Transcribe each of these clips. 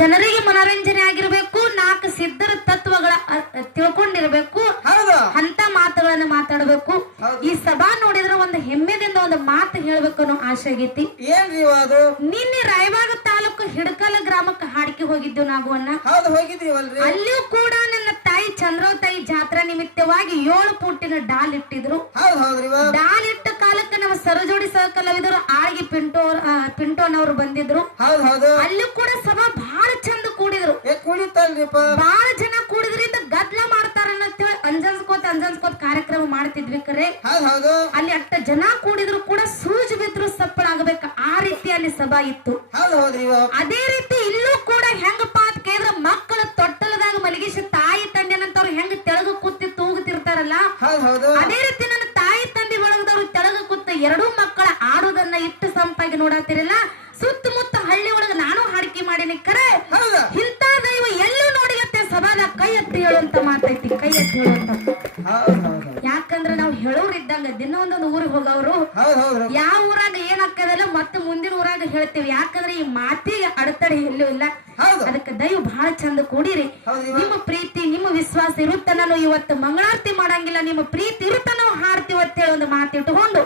ಜನರಿಗೆ ಮನೋರಂಜನೆ ಆಗಿರ್ಬೇಕು, ನಾಲ್ಕು ಸಿದ್ಧರ ತತ್ವಗಳ ತಿಳ್ಕೊಂಡಿರ್ಬೇಕು, ಅಂತ ಮಾತುಗಳನ್ನು ಮಾತಾಡಬೇಕು. ಈ ಸಭಾ ನೋಡಿದ್ರೆ ಒಂದು ಹೆಮ್ಮೆದಿಂದ ಒಂದು ಮಾತು ಹೇಳ್ಬೇಕು ಅನ್ನೋ ಆಸೆ ಆಗೈತಿ. ನಿನ್ನೆ ರಾಯಬಾಗ ತಾಲೂಕು ಹಿಡಕಲ ಗ್ರಾಮಕ್ಕೆ ಹಾಡಿಕೆ ಹೋಗಿದ್ದು ನಾವು ಅಣ್ಣ. ಅಲ್ಲಿಯೂ ಕೂಡ ನನ್ನ ತಾಯಿ ಚಂದ್ರವತಾಯಿ ಜಾತ್ರಾ ನಿಮಿತ್ತವಾಗಿ 7 ಫೂಟಿನ ಡಾಲ್ ಇಟ್ಟಿದ್ರು. ಡಾಲ್ ಇಟ್ಟ ಕಾಲಕ್ಕೆ ನಮ್ಮ ಸರಜೋಡಿ ಸಹ ಕಲಾವಿದರು ಆಳ್ಗಿ ಪಿಂಟೋನವರು ಬಂದಿದ್ರು. ಅಲ್ಲೂ ಕೂಡ ಸಭಾ ಬಹಳ ಚಂದ ಕೂಡಿದ್ರು. ಬಹಳ ಜನ ಕೂಡಿದ್ರಿಂದ ಗದ್ಲ ಮಾಡ್ತಾರ ಅಂತೇಳಿ ಅಂಜನ್ಸ್ಕೋತ ಕಾರ್ಯಕ್ರಮ ಮಾಡ್ತಿದ್ವಿ. ಕರೆ ಅಲ್ಲಿ ಅಷ್ಟ ಜನ ಕೂಡಿದ್ರು ಕೂಡ ಸೂಜು ಬಿದ್ರು ಸಪ್ಪಳ ಆಗಬೇಕು, ಆ ರೀತಿ ಅಲ್ಲಿ ಸಭಾ ಇತ್ತು. ಅದೇ ರೀತಿ ಇಲ್ಲೂ ಕೂಡ ಹೆಂಗಪ್ಪ ಅಂತ ಕೇಳಿದ್ರೆ ಮಕ್ಕಳ ತೊಟ್ಟಲದಾಗ ಮಲಗಿಸಿ ತಾಯಿ ತಂದೆನಂತವ್ರು ಹೆಂಗ ತೆಳಗ ಕೂತಿ ತೂಗುತ್ತಿರ್ತಾರಲ್ಲ, ಅದೇ ರೀತಿ ನನ್ನ ತಾಯಿ ತಂದೆ ಒಳಗದವ್ರು ತೆಳಗ ಕೂತ 2 ಮಕ್ಕಳ ಆಡೋದನ್ನ ಇಟ್ಟು ಸಂಪಾಗಿ ನೋಡಾತಿರಲ್ಲ. ಸುತ್ತಮುತ್ತ ಹಳ್ಳಿ ಒಳಗ ನಾನು ಹಾಡಿಕೆ ಮಾಡೀನಿ. ಕರೆ ಇಂಥ ದೈವ ಎಲ್ಲೂ ನೋಡಿಗತ್ತೆ ಸಭಾದ ಕೈ ಎತ್ತಿ ಹೇಳುವಂತ ಮಾತೈತಿ, ಕೈ ಎತ್ತಿ ಹೇಳುವಂತ. ಯಾಕಂದ್ರೆ ನಾವು ಹೇಳೋರು ಇದ್ದಂಗ ದಿನ ಒಂದೊಂದು ಊರಿಗೆ ಹೋಗವ್ರು ಯಾವ ಊರಾಗ ಏನಾಗ್ತದಲ್ಲ ಮತ್ತೆ ಮುಂದಿನ ಊರಾಗ ಹೇಳ್ತೇವೆ. ಯಾಕಂದ್ರೆ ಈ ಮಾತಿಗೆ ಅಡೆತಡೆ ಎಲ್ಲೂ ಇಲ್ಲ. ಅದಕ್ಕೆ ದೈವ ಬಹಳ ಚಂದ ಕೂಡಿರಿ. ನಿಮ್ಮ ಪ್ರೀತಿ ನಿಮ್ಮ ವಿಶ್ವಾಸ ಇರುತ್ತ ನಾನು ಇವತ್ತು ಮಂಗಳಾರತಿ ಮಾಡಂಗಿಲ್ಲ, ನಿಮ್ಮ ಪ್ರೀತಿ ಇರುತ್ತ ನಾವು ಹಾಡ್ತೀವಿ ಅಂತ ಹೇಳಿ ಒಂದು ಮಾತಿಟ್ಟುಕೊಂಡು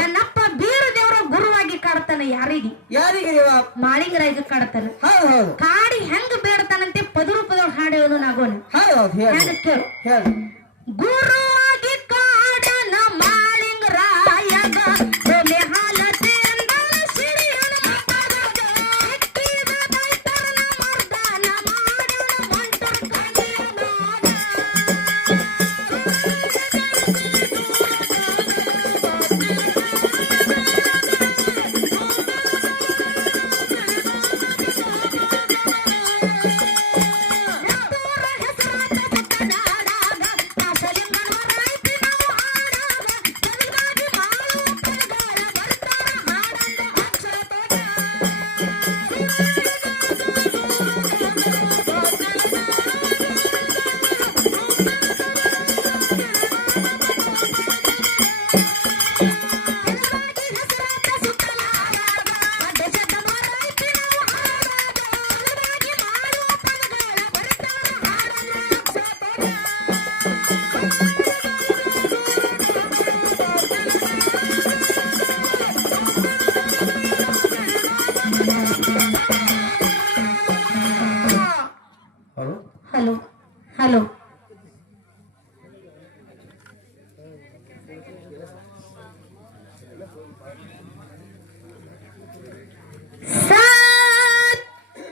ನನ್ನಪ್ಪ ಬೀರ ದೇವರ ಗುರುವಾಗಿ ಕಾಡ್ತಾನೆ. ಯಾರಿಗೆ ಮಾಳಿಂಗರಾಯಿಗೆ ಕಾಡ್ತಾನೆ. ಕಾಡಿ ಹೆಂಗ ಬೇಡ್ತಾನಂತೆ ಪದರೂಪದವ್ರು ಹಾಡೇವನು ನಾಗೋನು ಕೇಳು. ಗುರುವಾಗಿ ಕಾಡನ ಮಾಳಿಂಗರಾಯಗ ಹಲೋ